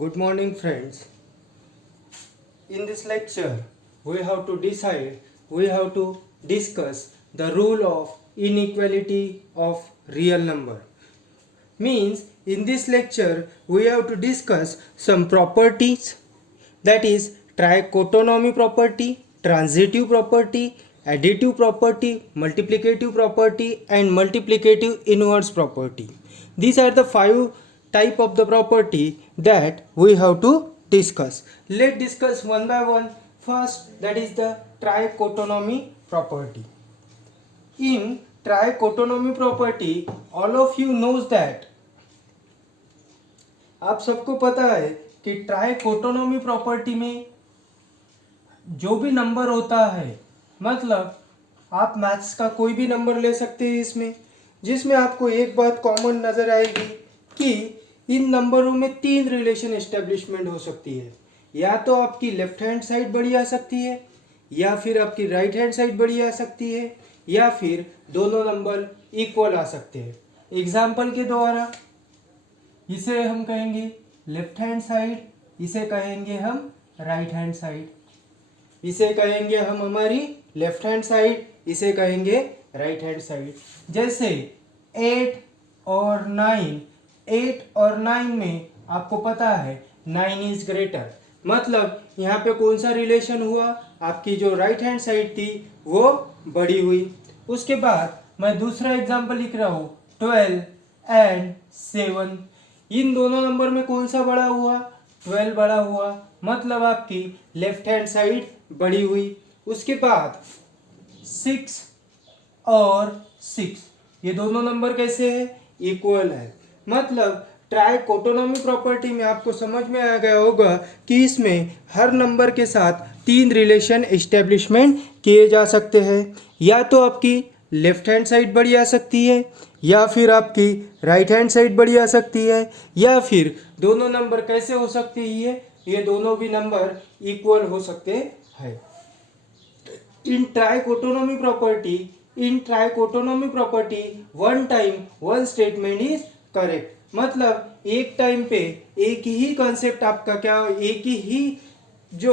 Good morning, friends. In this lecture, we have to discuss the rule of inequality of real number. Means in this lecture, we have to discuss some properties, that is trichotonomy property, transitive property, additive property, multiplicative property and multiplicative inverse property. These are the five type of the property that we have to discuss. Let's discuss one by one. First, that is the trichotonomy property. In trichotonomy property, all of you knows that आप सबको पता है कि ट्राइकोटोनॉमी property में जो भी number होता है, मतलब आप मैथ्स का कोई भी नंबर ले सकते हैं इसमें, जिसमें आपको एक बात कॉमन नज़र आएगी कि इन नंबरों में तीन रिलेशन एस्टेब्लिशमेंट हो सकती है। या तो आपकी लेफ्ट हैंड साइड बड़ी आ सकती है, या फिर आपकी राइट हैंड साइड बड़ी आ सकती है, या फिर दोनों नंबर इक्वल आ सकते हैं। एग्जाम्पल के द्वारा इसे हम कहेंगे लेफ्ट हैंड साइड, इसे कहेंगे हम राइट हैंड साइड, इसे कहेंगे हम हमारी लेफ्ट हैंड साइड, इसे कहेंगे राइट हैंड साइड। जैसे 8 और 9 में आपको पता है 9 इज ग्रेटर, मतलब यहाँ पे कौन सा रिलेशन हुआ, आपकी जो राइट हैंड साइड थी वो बड़ी हुई। उसके बाद मैं दूसरा एग्जांपल लिख रहा हूँ 12 एंड 7, इन दोनों नंबर में कौन सा बड़ा हुआ, 12 बड़ा हुआ, मतलब आपकी लेफ्ट हैंड साइड बड़ी हुई। उसके बाद 6 और 6, ये दोनों नंबर कैसे है, इक्वल है। मतलब ट्राइकोटोनॉमी प्रॉपर्टी में आपको समझ में आ गया होगा कि इसमें हर नंबर के साथ तीन रिलेशन एस्टेब्लिशमेंट किए जा सकते हैं। या तो आपकी लेफ्ट हैंड साइड बड़ी आ सकती है, या फिर आपकी राइट हैंड साइड बड़ी आ सकती है, या फिर दोनों नंबर कैसे हो सकते हैं, ये दोनों भी नंबर इक्वल हो सकते हैं। In trichotomy property one time one statement is correct, मतलब एक टाइम पे एक ही कॉन्सेप्ट आपका क्या, एक ही जो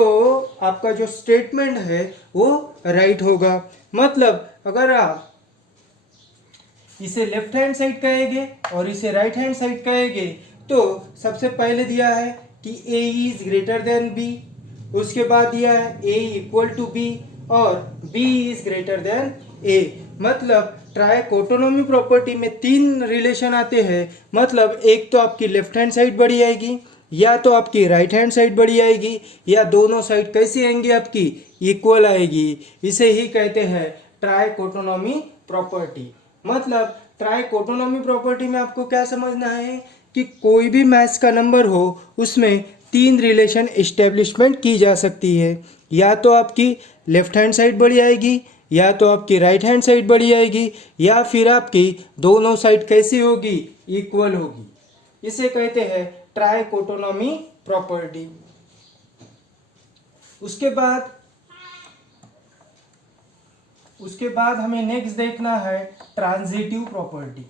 आपका जो स्टेटमेंट है वो राइट होगा। मतलब अगर आप इसे लेफ्ट हैंड साइड कहेंगे और इसे राइट हैंड साइड कहेंगे तो सबसे पहले दिया है कि a is greater then b, उसके बाद दिया है a इक्वल टू b और b is greater then a। मतलब ट्राइकोटोनॉमी प्रॉपर्टी में तीन रिलेशन आते हैं, मतलब एक तो आपकी लेफ्ट हैंड साइड बड़ी आएगी, या तो आपकी राइट हैंड साइड बड़ी आएगी, या दोनों साइड कैसी आएंगी, आपकी इक्वल आएगी। इसे ही कहते हैं ट्राइकोटोनॉमी प्रॉपर्टी। मतलब ट्राइकोटोनॉमी प्रॉपर्टी में आपको क्या समझना है कि कोई भी मैथ्स का नंबर हो उसमें तीन रिलेशन एस्टेब्लिशमेंट की जा सकती है। या तो आपकी लेफ्ट हैंड साइड बड़ी आएगी, या तो आपकी राइट हैंड साइड बड़ी आएगी, या फिर आपकी दोनों साइड कैसी होगी, इक्वल होगी। इसे कहते हैं ट्राइकोटोनॉमी प्रॉपर्टी। उसके बाद हमें नेक्स्ट देखना है transitive property.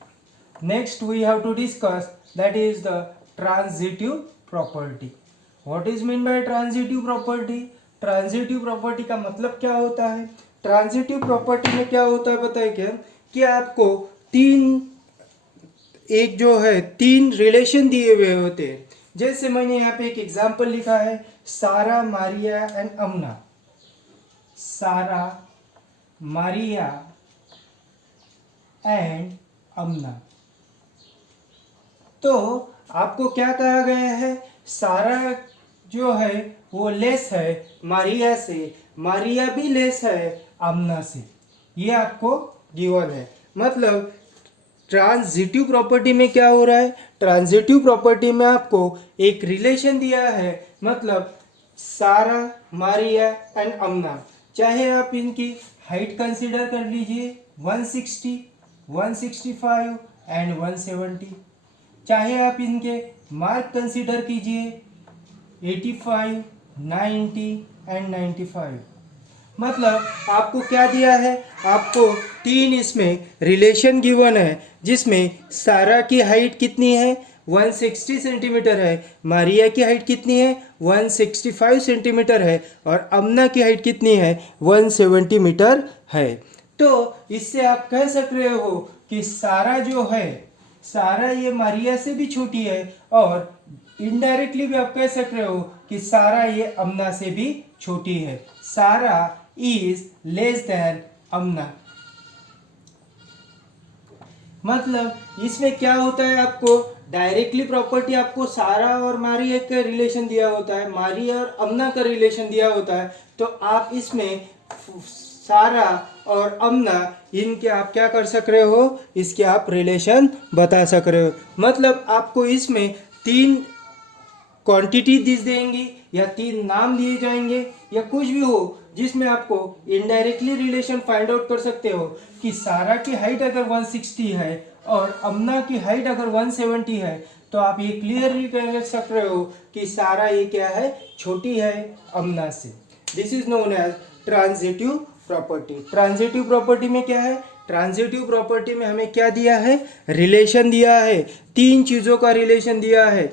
Next we have to discuss that is the transitive property. What is mean by transitive property? Transitive property का मतलब क्या होता है? ट्रांजिटिव प्रॉपर्टी में क्या होता है पता है क्या, कि आपको तीन रिलेशन दिए हुए होते हैं। जैसे मैंने यहाँ पे एक एग्जांपल लिखा है, सारा, मारिया एंड अमना। सारा, मारिया एंड अमना। तो आपको क्या कहा गया है, सारा जो है वो लेस है मारिया से, मारिया भी लेस है अमना से, ये आपको गिवन है। मतलब ट्रांजिटिव प्रॉपर्टी में क्या हो रहा है, ट्रांजिटिव प्रॉपर्टी में आपको एक रिलेशन दिया है, मतलब सारा, मारिया एंड अमना। चाहे आप इनकी हाइट कंसीडर कर लीजिए 160, 165 एंड 170, चाहे आप इनके मार्क कंसीडर कीजिए 85, 90 एंड 95। मतलब आपको क्या दिया है, आपको तीन इसमें रिलेशन गिवन है, जिसमें सारा की हाइट कितनी है 160 सेंटीमीटर है, मारिया की हाइट कितनी है 165 सेंटीमीटर है और अमना की हाइट कितनी है 170 मीटर है। तो इससे आप कह सक रहे हो कि सारा जो है, सारा ये मारिया से भी छोटी है और इनडायरेक्टली भी आप कह सक रहे हो कि सारा ये अमना से भी छोटी है। सारा इज लेस देन अमना। मतलब इसमें क्या होता है, आपको डायरेक्टली प्रॉपर्टी आपको सारा और मारिया का रिलेशन दिया होता है, मारिया और अमना का रिलेशन दिया होता है, तो आप इसमें सारा और अमना इनके आप क्या कर सक रहे हो, इसके आप रिलेशन बता सक रहे हो। मतलब आपको इसमें 3 क्वांटिटी दी देंगी या 3 नाम दिए जाएंगे या कुछ भी हो जिसमें आपको इनडायरेक्टली रिलेशन फाइंड आउट कर सकते हो कि सारा की हाइट अगर 160 है और अमना की हाइट अगर 170 है तो आप ये क्लियरली कह सक रहे हो कि सारा ये क्या है, छोटी है अमना से। This is known as transitive property. Transitive property में क्या है, ट्रांजिटिव प्रॉपर्टी में हमें क्या दिया है, रिलेशन दिया है, 3 चीजों का रिलेशन दिया है।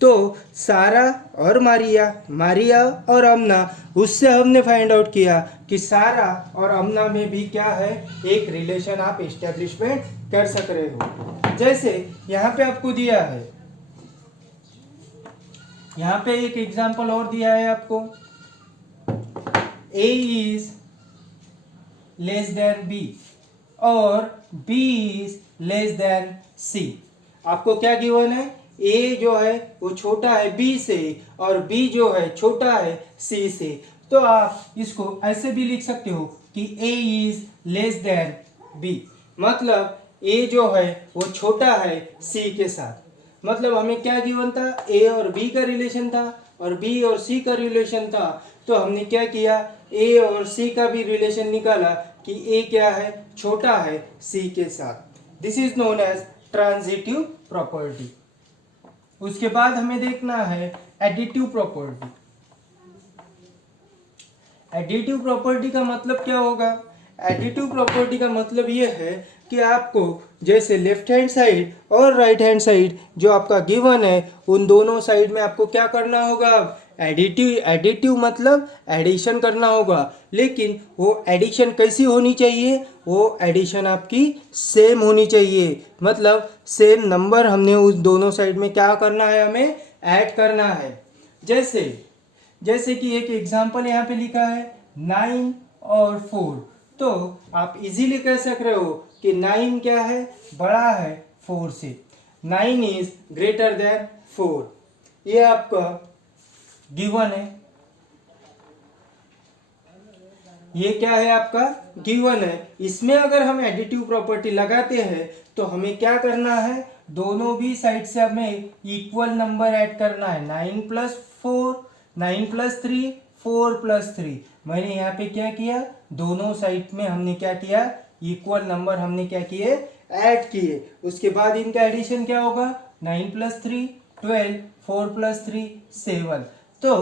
तो सारा और मारिया, मारिया और अमना, उससे हमने फाइंड आउट किया कि सारा और अमना में भी क्या है, एक रिलेशन आप एस्टेब्लिशमेंट कर सक रहे हो। जैसे यहाँ पे आपको दिया है, यहाँ पे एक एग्जांपल और दिया है आपको, A is less than B और B is less than C। आपको क्या गिवन है, A जो है वो छोटा है B से और B जो है छोटा है C से। तो आप इसको ऐसे भी लिख सकते हो कि A is less than B। मतलब A जो है वो छोटा है C के साथ। मतलब हमें क्या गिवन था, A और B का रिलेशन था और B और C का रिलेशन था। तो हमने क्या किया, A और C का भी रिलेशन निकाला कि A क्या है, छोटा है C के साथ। This is known as transitive property. उसके बाद हमें देखना है एडिटिव प्रॉपर्टी। एडिटिव प्रॉपर्टी का मतलब क्या होगा, एडिटिव प्रॉपर्टी का मतलब ये है कि आपको जैसे लेफ्ट हैंड साइड और राइट हैंड साइड जो आपका गिवन है, उन दोनों साइड में आपको क्या करना होगा, एडिटिव। एडिटिव मतलब एडिशन करना होगा, लेकिन वो एडिशन कैसी होनी चाहिए, वो एडिशन आपकी सेम होनी चाहिए। मतलब सेम नंबर हमने उस दोनों साइड में क्या करना है, हमें ऐड करना है। जैसे कि एक एग्जांपल यहाँ पे लिखा है 9 और 4। तो आप इजीली कह सक रहे हो कि 9 क्या है, बड़ा है 4 से। 9 इज ग्रेटर देन 4। ये आपका गिवन है, ये क्या है आपका गिवन है। इसमें अगर हम एडिटिव प्रॉपर्टी लगाते हैं तो हमें क्या करना है, दोनों भी साइड से हमें इक्वल नंबर ऐड करना है। 9 प्लस 4, 9 प्लस 3, 4 प्लस 3। मैंने यहाँ पे क्या किया, दोनों साइड में हमने क्या किया, इक्वल नंबर हमने क्या किए, ऐड किए। उसके बाद इनका एडिशन क्या होगा, 9 प्लस 3 12, 4 प्लस 3 7। तो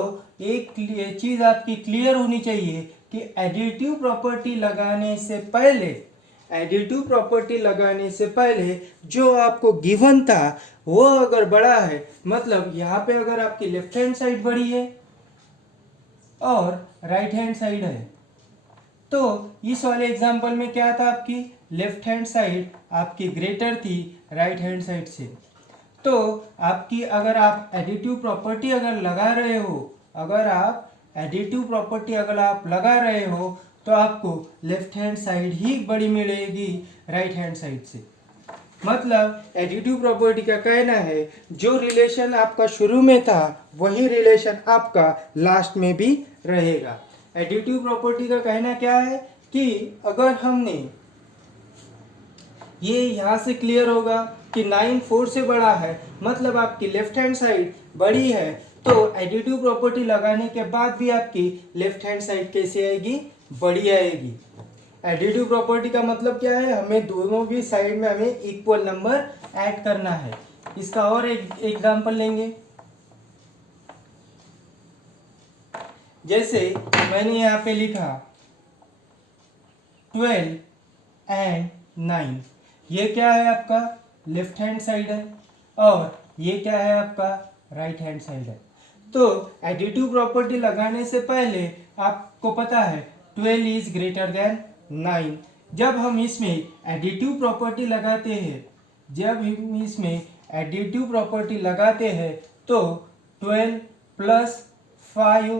एक चीज आपकी क्लियर होनी चाहिए कि एडिटिव प्रॉपर्टी लगाने से पहले, एडिटिव प्रॉपर्टी लगाने से पहले जो आपको गिवन था वो अगर बड़ा है, मतलब यहाँ पे अगर आपकी लेफ्ट हैंड साइड बड़ी है और राइट हैंड साइड है, तो इस वाले एग्जांपल में क्या था, आपकी लेफ्ट हैंड साइड आपकी ग्रेटर थी राइट हैंड साइड से। तो आपकी अगर आप एडिटिव प्रॉपर्टी अगर लगा रहे हो, अगर आप एडिटिव प्रॉपर्टी अगर आप लगा रहे हो तो आपको लेफ्ट हैंड साइड ही बड़ी मिलेगी राइट हैंड साइड से। मतलब एडिटिव प्रॉपर्टी का कहना है जो रिलेशन आपका शुरू में था वही रिलेशन आपका लास्ट में भी रहेगा। एडिटिव प्रॉपर्टी का कहना क्या है कि अगर हमने ये यहाँ से क्लियर होगा कि 9 4 से बड़ा है, मतलब आपकी लेफ्ट हैंड साइड बड़ी है, तो एडिटिव प्रॉपर्टी लगाने के बाद भी आपकी लेफ्ट हैंड साइड कैसे आएगी, बड़ी आएगी। एडिटिव प्रॉपर्टी का मतलब क्या है, हमें दोनों भी साइड में हमें इक्वल नंबर ऐड करना है। इसका और एक एग्जांपल लेंगे। जैसे मैंने यहाँ पे लिखा 12 एंड 9, ये क्या है आपका लेफ्ट हैंड साइड है और ये क्या है आपका राइट हैंड साइड है। तो एडिटिव प्रॉपर्टी लगाने से पहले आपको पता है 12 इज ग्रेटर देन 9। जब हम इसमें एडिटिव प्रॉपर्टी लगाते हैं तो 12 प्लस 5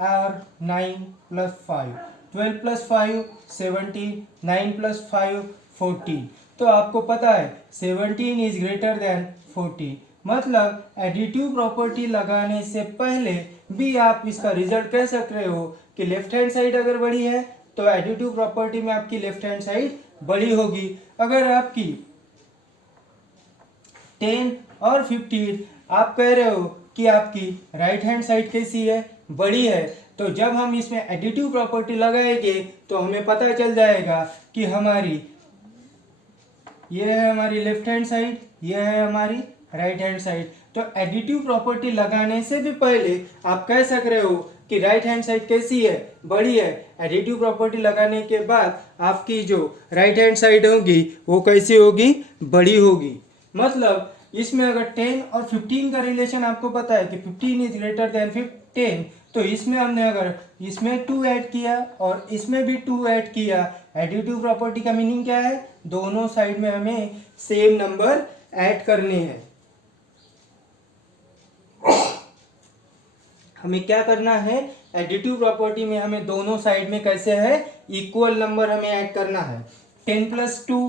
और 9 प्लस 5, 12 प्लस 5 17, 9 प्लस 5 14। तो आपको पता है 17 इज ग्रेटर देन 14। मतलब एडिटिव प्रॉपर्टी लगाने से पहले भी आप इसका रिजल्ट कह सकते हो कि लेफ्ट हैंड साइड अगर बड़ी है तो एडिटिव प्रॉपर्टी में आपकी लेफ्ट हैंड साइड बड़ी होगी। अगर आपकी 10 और 15 आप कह रहे हो कि आपकी राइट हैंड साइड कैसी है, बड़ी है, तो जब हम इसमें एडिटिव प्रॉपर्टी लगाएंगे तो हमें पता चल जाएगा कि ये है हमारी लेफ्ट हैंड साइड, ये है हमारी राइट हैंड साइड। तो एडिटिव प्रॉपर्टी लगाने से भी पहले आप कह सक रहे हो कि राइट हैंड साइड कैसी है, बड़ी है। एडिटिव प्रॉपर्टी लगाने के बाद आपकी जो राइट हैंड साइड होगी वो कैसी होगी, बड़ी होगी। मतलब इसमें अगर 10 और 15 का रिलेशन आपको पता है कि 15 इज ग्रेटर देन 10, तो इसमें हमने अगर इसमें 2 ऐड किया और इसमें भी 2 ऐड किया, एडिटिव प्रॉपर्टी का मीनिंग क्या है, दोनों साइड में हमें सेम नंबर ऐड करने हैं। हमें क्या करना है, एडिटिव प्रॉपर्टी में हमें दोनों साइड में कैसे है, इक्वल नंबर हमें ऐड करना है। 10 प्लस 2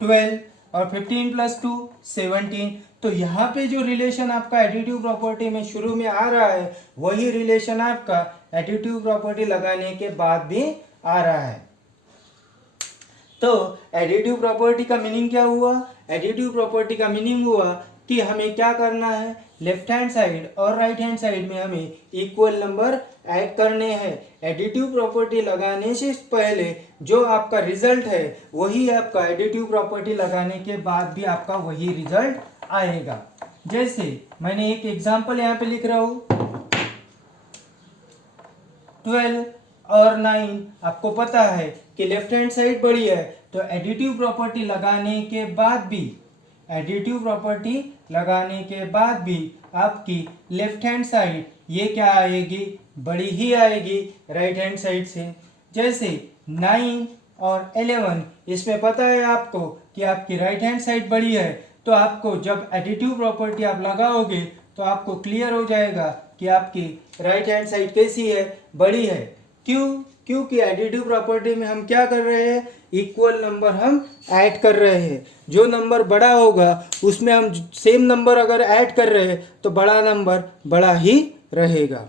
12 और 15 प्लस 2 17। तो यहाँ पे जो रिलेशन आपका एडिटिव प्रॉपर्टी में शुरू में आ रहा है वही रिलेशन आपका एडिटिव प्रॉपर्टी लगाने के बाद भी आ रहा है। तो एडिटिव प्रॉपर्टी का मीनिंग क्या हुआ, एडिटिव प्रॉपर्टी का मीनिंग हुआ कि हमें क्या करना है, लेफ्ट हैंड साइड और राइट हैंड साइड में हमें इक्वल नंबर ऐड करने हैं। एडिटिव प्रॉपर्टी लगाने से पहले जो आपका रिजल्ट है वही आपका एडिटिव प्रॉपर्टी लगाने के बाद भी आपका वही रिजल्ट आएगा। जैसे मैंने एक एग्जांपल यहाँ पे लिख रहा हूँ, 12 और 9 आपको पता है कि लेफ्ट हैंड साइड बड़ी है, तो एडिटिव प्रॉपर्टी लगाने के बाद भी आपकी लेफ्ट हैंड साइड ये क्या आएगी, बड़ी ही आएगी राइट हैंड साइड से। जैसे 9 और 11 इसमें पता है आपको कि आपकी राइट हैंड साइड बड़ी है, तो आपको जब एडिटिव प्रॉपर्टी आप लगाओगे तो आपको क्लियर हो जाएगा कि आपकी राइट हैंड साइड कैसी है, बड़ी है। क्योंकि एडिटिव प्रॉपर्टी में हम क्या कर रहे हैं, इक्वल नंबर हम ऐड कर रहे हैं। जो नंबर बड़ा होगा उसमें हम सेम नंबर अगर ऐड कर रहे हैं तो बड़ा नंबर बड़ा ही रहेगा।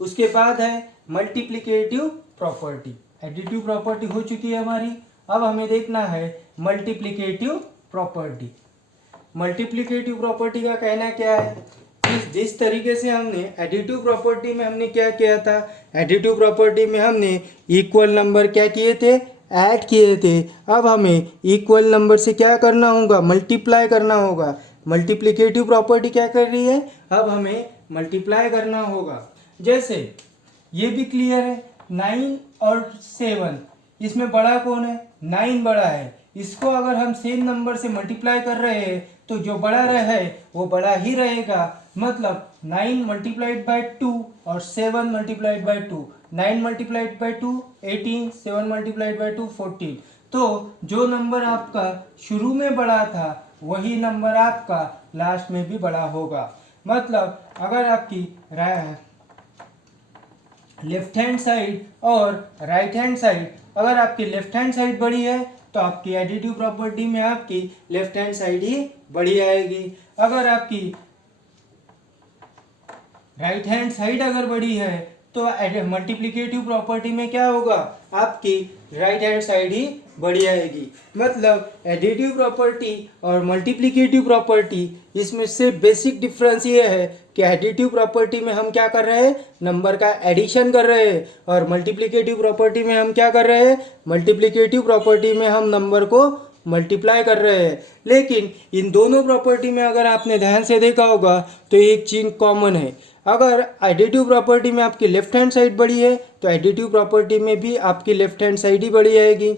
उसके बाद है मल्टीप्लिकेटिव प्रॉपर्टी। एडिटिव प्रॉपर्टी हो चुकी है हमारी, अब हमें देखना है मल्टीप्लिकेटिव प्रॉपर्टी। मल्टीप्लिकेटिव प्रॉपर्टी का कहना क्या है, जिस तरीके से हमने एडिटिव प्रॉपर्टी में हमने क्या किया था, एडिटिव प्रॉपर्टी में हमने इक्वल नंबर क्या किए थे, ऐड किए थे। अब हमें इक्वल नंबर से क्या करना होगा, मल्टीप्लाई करना होगा। मल्टीप्लिकेटिव प्रॉपर्टी क्या कर रही है, अब हमें मल्टीप्लाई करना होगा। जैसे ये भी क्लियर है, 9 और 7 इसमें बड़ा कौन है, 9 बड़ा है। इसको अगर हम सेम नंबर से मल्टीप्लाई कर रहे हैं तो जो बड़ा है वो बड़ा ही रहेगा। मतलब 9 मल्टीप्लाइड बाय 2 और 7 multiplied by 2, 9 multiplied by 2 18, 7 multiplied by 2 14। तो जो नंबर आपका शुरू में बड़ा था वही नंबर आपका लास्ट में भी बड़ा होगा। मतलब अगर आपकी लेफ्ट हैंड साइड और राइट हैंड साइड, अगर आपकी लेफ्ट हैंड साइड बड़ी है तो आपकी एडिटिव प्रॉपर्टी में आपकी लेफ्ट हैंड साइड ही बड़ी आएगी। अगर आपकी राइट हैंड साइड अगर बड़ी है तो मल्टीप्लिकेटिव प्रॉपर्टी में क्या होगा, आपकी राइट हैंड साइड ही बड़ी आएगी। मतलब एडिटिव प्रॉपर्टी और मल्टीप्लिकेटिव प्रॉपर्टी इसमें से बेसिक डिफरेंस ये है कि एडिटिव प्रॉपर्टी में हम क्या कर रहे हैं, नंबर का एडिशन कर रहे हैं, और मल्टीप्लिकेटिव प्रॉपर्टी में हम क्या कर रहे हैं, मल्टीप्लिकेटिव प्रॉपर्टी में हम नंबर को मल्टीप्लाई कर रहे हैं। लेकिन इन दोनों प्रॉपर्टी में अगर आपने ध्यान से देखा होगा तो एक चीज कॉमन है, अगर एडिटिव प्रॉपर्टी में आपकी लेफ्ट हैंड साइड बड़ी है तो एडिटिव प्रॉपर्टी में भी आपकी लेफ्ट हैंड साइड ही बड़ी आएगी।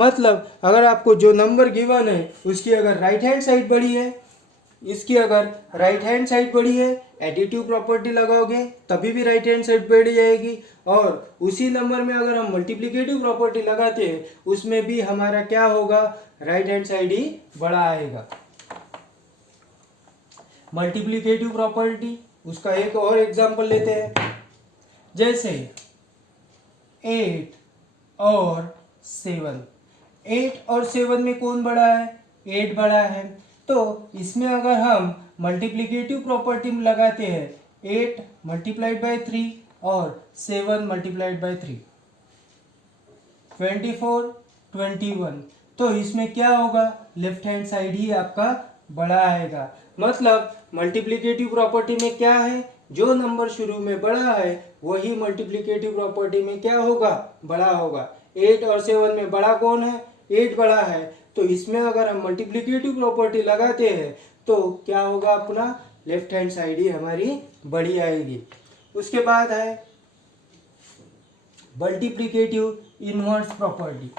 मतलब अगर आपको जो नंबर गिवन है उसकी अगर राइट हैंड साइड बड़ी है, इसकी अगर राइट हैंड साइड बड़ी है, एडिटिव प्रॉपर्टी लगाओगे तभी भी राइट हैंड साइड बढ़ जाएगी। और उसी नंबर में अगर हम मल्टीप्लिकेटिव प्रॉपर्टी लगाते हैं उसमें भी हमारा क्या होगा, राइट हैंड साइड ही बड़ा आएगा। मल्टीप्लिकेटिव प्रॉपर्टी, उसका एक और एग्जांपल लेते हैं। जैसे 8 और 7, 8 और 7 में कौन बड़ा है, 8 बड़ा है। तो इसमें अगर हम मल्टीप्लिकेटिव प्रॉपर्टी में लगाते हैं 8 मल्टीप्लाइड बाय 3 और 7 मल्टीप्लाइड बाय 3, 24, 21, तो इसमें क्या होगा, लेफ्ट हैंड साइड ही आपका बड़ा आएगा। मतलब मल्टीप्लिकेटिव प्रॉपर्टी में क्या है, जो नंबर शुरू में बड़ा है वही मल्टीप्लिकेटिव प्रॉपर्टी में क्या होगा, बड़ा होगा। 8 और 7 में बड़ा कौन है, 8 बड़ा है। तो इसमें अगर हम मल्टीप्लिकेटिव प्रॉपर्टी लगाते हैं तो क्या होगा, अपना लेफ्ट हैंड साइड ही हमारी बड़ी आएगी। उसके बाद है मल्टीप्लिकेटिव इनवर्स प्रॉपर्टी।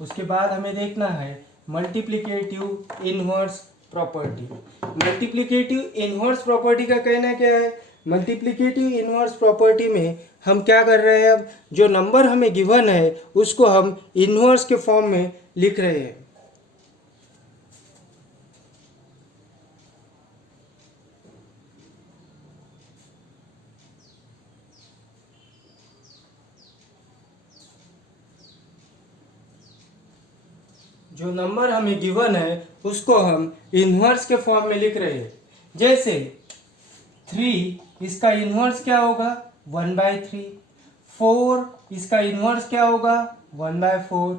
उसके बाद हमें देखना है multiplicative inverse property. Multiplicative inverse property का कहना क्या है, मल्टीप्लिकेटिव इनवर्स प्रॉपर्टी में हम क्या कर रहे हैं, अब जो नंबर हमें गिवन है उसको हम इनवर्स के फॉर्म में लिख रहे हैं। जो नंबर हमें गिवन है उसको हम इनवर्स के फॉर्म में लिख रहे हैं। जैसे 3 इसका इनवर्स क्या होगा, 1/3। 4 इसका इनवर्स क्या होगा, 1/4।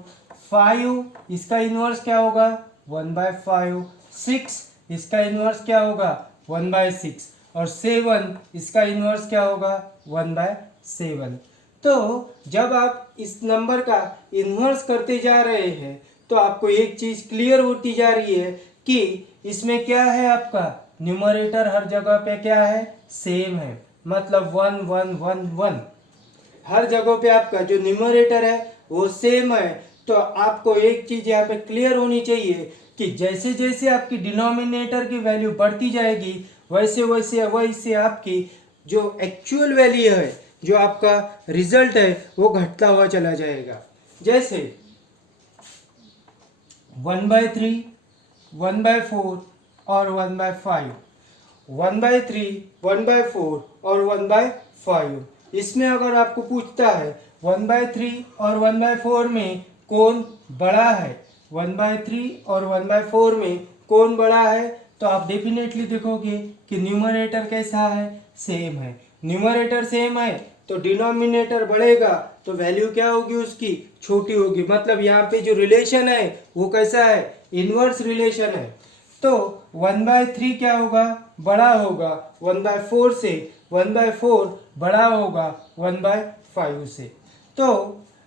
5 इसका इनवर्स क्या होगा, 1/5। 6 इसका इनवर्स क्या होगा, 1/6। और 7 इसका इनवर्स क्या होगा, 1/7। तो जब आप इस नंबर का इन्वर्स करते जा रहे हैं तो आपको एक चीज क्लियर होती जा रही है कि इसमें क्या है, आपका न्यूमरेटर हर जगह पे क्या है, सेम है। मतलब 1 1 1 1 हर जगह पे आपका जो न्यूमरेटर है वो सेम है। तो आपको एक चीज यहाँ पे क्लियर होनी चाहिए कि जैसे जैसे आपकी डिनोमिनेटर की वैल्यू बढ़ती जाएगी वैसे वैसे वैसे आपकी जो एक्चुअल वैल्यू है, जो आपका रिजल्ट है वो घटता हुआ चला जाएगा। जैसे 1/3, 1/4 और 1/5, 1/3, 1/4 और 1/5। इसमें अगर आपको पूछता है 1/3 और 1/4 में कौन बड़ा है, 1/3 और 1/4 में कौन बड़ा है, तो आप डेफिनेटली देखोगे कि न्यूमरेटर कैसा है, सेम है। न्यूमरेटर सेम है तो डिनोमिनेटर बढ़ेगा तो वैल्यू क्या होगी, उसकी छोटी होगी। मतलब यहाँ पे जो रिलेशन है वो कैसा है, इनवर्स रिलेशन है। तो 1/3 क्या होगा, बड़ा होगा 1/4 से, 1/4 बड़ा होगा 1/5 से। तो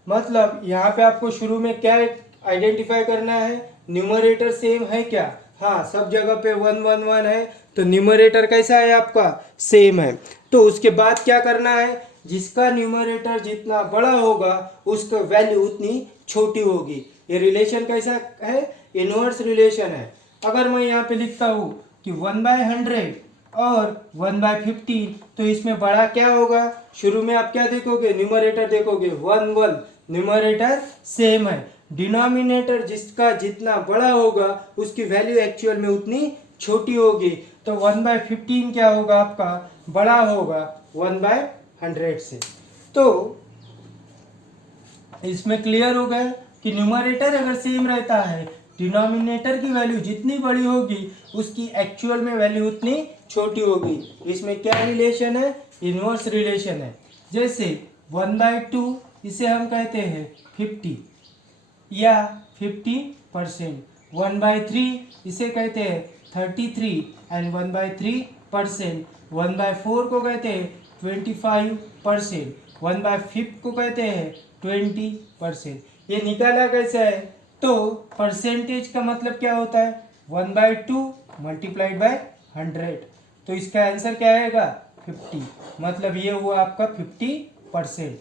मतलब यहाँ पे आपको शुरू में क्या आइडेंटिफाई करना है, न्यूमरेटर सेम है क्या, हाँ सब जगह पे 1 1 1 है तो न्यूमरेटर कैसा है आपका, सेम है। तो उसके बाद क्या करना है, जिसका न्यूमरेटर जितना बड़ा होगा उसका वैल्यू उतनी छोटी होगी। ये रिलेशन कैसा है, इनवर्स रिलेशन है। अगर मैं यहाँ पे लिखता हूँ कि 1/100 और 1/50 तो इसमें बड़ा क्या होगा, शुरू में आप क्या देखोगे, न्यूमरेटर देखोगे 1 1, न्यूमरेटर सेम है। डिनोमिनेटर जिसका जितना बड़ा होगा उसकी वैल्यू एक्चुअल में उतनी छोटी होगी। तो 1/15 क्या होगा, आपका बड़ा होगा 1/100 से। तो इसमें क्लियर हो गया कि न्यूमरेटर अगर सेम रहता है, डिनोमिनेटर की वैल्यू जितनी बड़ी होगी उसकी एक्चुअल में वैल्यू उतनी छोटी होगी। इसमें क्या रिलेशन है, इनवर्स रिलेशन है। जैसे 1/2 इसे हम कहते हैं 50 या 50%। 1/3 इसे कहते हैं 33 एंड 1/3%। 1/4 को कहते हैं 25%। 1/5 को कहते हैं 20%। ये निकाला कैसे है, तो परसेंटेज का मतलब क्या होता है, 1/2 मल्टीप्लाइड बाय 100। तो इसका आंसर क्या आएगा, 50। मतलब ये हुआ आपका 50%।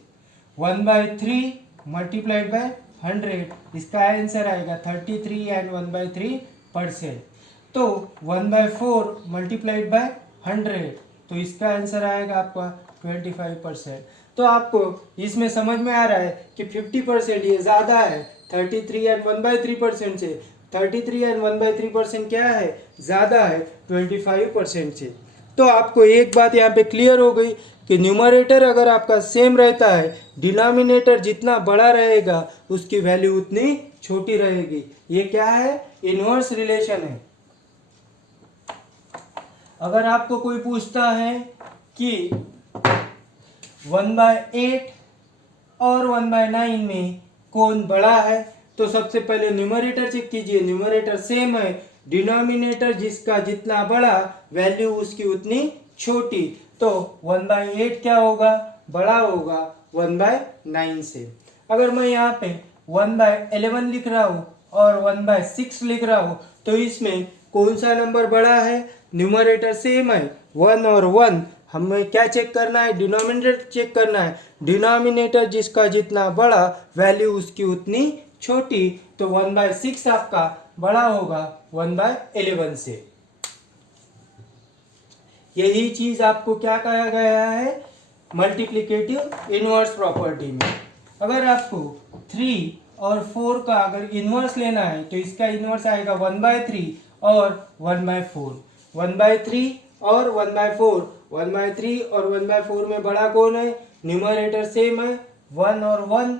1/3 मल्टीप्लाइड बाय 100, इसका आंसर आएगा 33 एंड 1/3%। तो 1/4 मल्टीप्लाइड बाय 100, तो इसका आंसर आएगा आपका 25%। तो आपको इसमें समझ में आ रहा है कि 50% ये ज़्यादा है 33 एंड 1/3% से। 33 एंड 1/3% क्या है, ज़्यादा है 25% से। तो आपको एक बात यहाँ पे क्लियर हो गई कि न्यूमरेटर अगर आपका सेम रहता है, डिनोमिनेटर जितना बड़ा रहेगा उसकी वैल्यू उतनी छोटी रहेगी। ये क्या है, इनवर्स रिलेशन है। अगर आपको कोई पूछता है कि 1/8 और 1/9 में कौन बड़ा है, तो सबसे पहले न्यूमरेटर चेक कीजिए, न्यूमरेटर सेम है, डिनोमिनेटर जिसका जितना बड़ा वैल्यू उसकी उतनी छोटी। तो 1/8 क्या होगा, बड़ा होगा 1/9 से। अगर मैं यहाँ पे 1/11 लिख रहा हूँ और 1/6 लिख रहा हूँ, तो इसमें कौन सा नंबर बड़ा है, न्यूमरेटर सेम है 1 और 1, हमें क्या चेक करना है, डिनोमिनेटर चेक करना है। डिनोमिनेटर जिसका जितना बड़ा वैल्यू उसकी उतनी छोटी, तो 1/6 आपका बड़ा होगा 1/11 से। यही चीज आपको क्या कहा गया है, मल्टीप्लिकेटिव इनवर्स प्रॉपर्टी में। अगर आपको 3 और 4 का अगर इनवर्स लेना है, तो इसका इनवर्स आएगा 1/3 और 1/4। 1/3 और 1/4, 1/3 और 1/4 में बड़ा कौन है, न्यूमरेटर सेम है 1 और 1,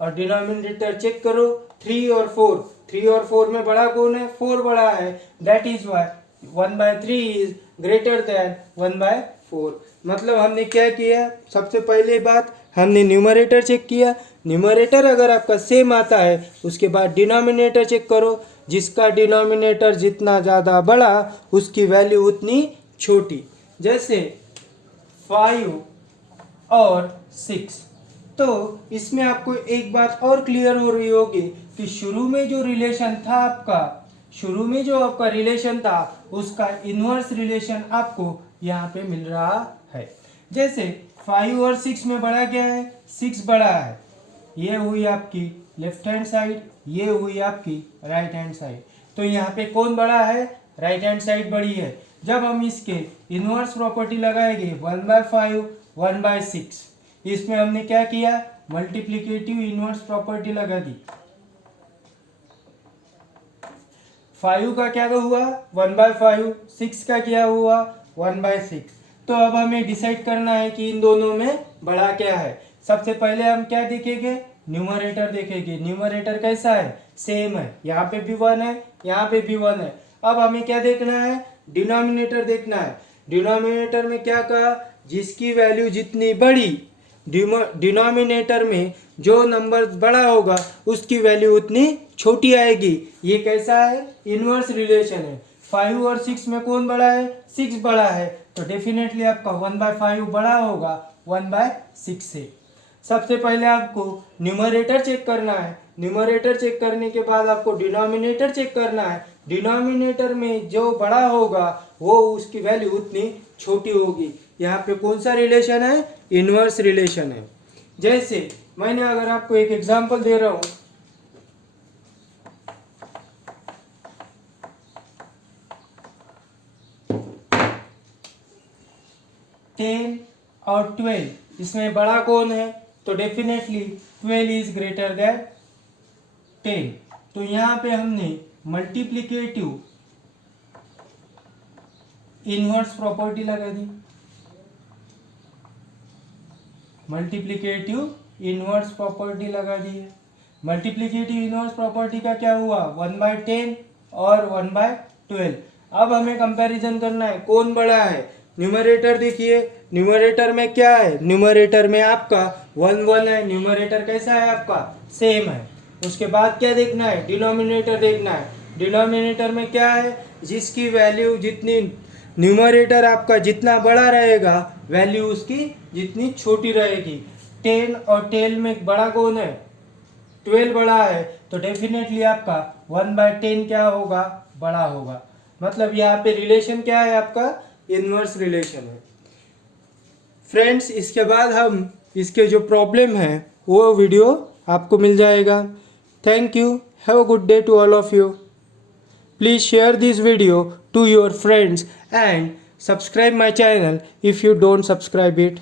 और डिनोमिनेटर चेक करो 3 और 4, 3 और 4 में बड़ा कौन है, 4 बड़ा है। That is why 1/3 is greater than 1/4। मतलब हमने क्या किया, सबसे पहले बात हमने न्यूमरेटर चेक किया। न्यूमरेटर अगर आपका सेम आता है, उसके बाद डिनोमिनेटर चेक करो, जिसका डिनोमिनेटर जितना ज़्यादा बड़ा उसकी वैल्यू उतनी छोटी। जैसे 5 और 6, तो इसमें आपको एक बात और क्लियर हो रही होगी कि शुरू में जो रिलेशन था उसका इनवर्स रिलेशन आपको यहाँ पे मिल रहा है। जैसे 5 और 6 में बड़ा क्या है, 6 बड़ा है। ये हुई आपकी लेफ्ट हैंड साइड, ये हुई आपकी राइट हैंड साइड। तो यहाँ पे कौन बड़ा है, राइट हैंड साइड बड़ी है। जब हम इसके इनवर्स प्रॉपर्टी लगाएंगे 1/5 1/6, इसमें हमने क्या किया, मल्टीप्लिकेटिव इनवर्स प्रॉपर्टी लगा दी। 5 का क्या हुआ 1/5, 6 का क्या हुआ 1/6। तो अब हमें डिसाइड करना है कि इन दोनों में बड़ा क्या है। सबसे पहले हम क्या देखेंगे, न्यूमरेटर देखेंगे। न्यूमरेटर कैसा है, सेम है, यहाँ पे भी 1 है, यहाँ पे भी 1 है। अब हमें क्या देखना है, डिनोमिनेटर देखना है। डिनोमिनेटर में क्या कहा, जिसकी वैल्यू जितनी बड़ी, डिनोमिनेटर में जो नंबर बड़ा होगा उसकी वैल्यू उतनी छोटी आएगी। ये कैसा है, इनवर्स रिलेशन है। 5 और 6 में कौन बड़ा है, 6 बड़ा है, तो डेफिनेटली आपका 1/5 बड़ा होगा 1/6 से। सबसे पहले आपको न्यूमरेटर चेक करना है। न्यूमरेटर चेक करने के बाद आपको डिनोमिनेटर चेक करना है। डिनोमिनेटर में जो बड़ा होगा वो उसकी वैल्यू उतनी छोटी होगी। यहाँ पे कौन सा रिलेशन है, इनवर्स रिलेशन है। जैसे मैंने अगर आपको एक एग्जांपल दे रहा हूँ, 10 और 12, इसमें बड़ा कौन है, तो डेफिनेटली 12 इज ग्रेटर देन 10। तो यहाँ पे हमने मल्टीप्लिकेटिव इनवर्स प्रॉपर्टी लगा दी। मल्टीप्लिकेटिव इनवर्स प्रॉपर्टी लगा दी है। मल्टीप्लिकेटिव इनवर्स प्रॉपर्टी का क्या हुआ, 1/10 और 1/12। अब हमें कंपैरिजन करना है कौन बड़ा है। न्यूमरेटर देखिए, न्यूमरेटर में क्या है, न्यूमरेटर में आपका 1 1 है। न्यूमरेटर कैसा है आपका, सेम है। उसके बाद क्या देखना है, डिनोमिनेटर देखना है। डिनोमिनेटर में क्या है, जिसकी वैल्यू जितनी, न्यूमरेटर आपका जितना बड़ा रहेगा वैल्यू उसकी जितनी छोटी रहेगी। 10 और 12 में बड़ा कौन है, 12 बड़ा है, तो डेफिनेटली आपका 1/10 क्या होगा, बड़ा होगा। मतलब यहाँ पे रिलेशन क्या है आपका, इनवर्स रिलेशन है। फ्रेंड्स, इसके बाद हम इसके जो प्रॉब्लम है वो वीडियो आपको मिल जाएगा। Thank you. Have a good day to all of you. Please share this video to your friends and subscribe my channel if you don't subscribe it.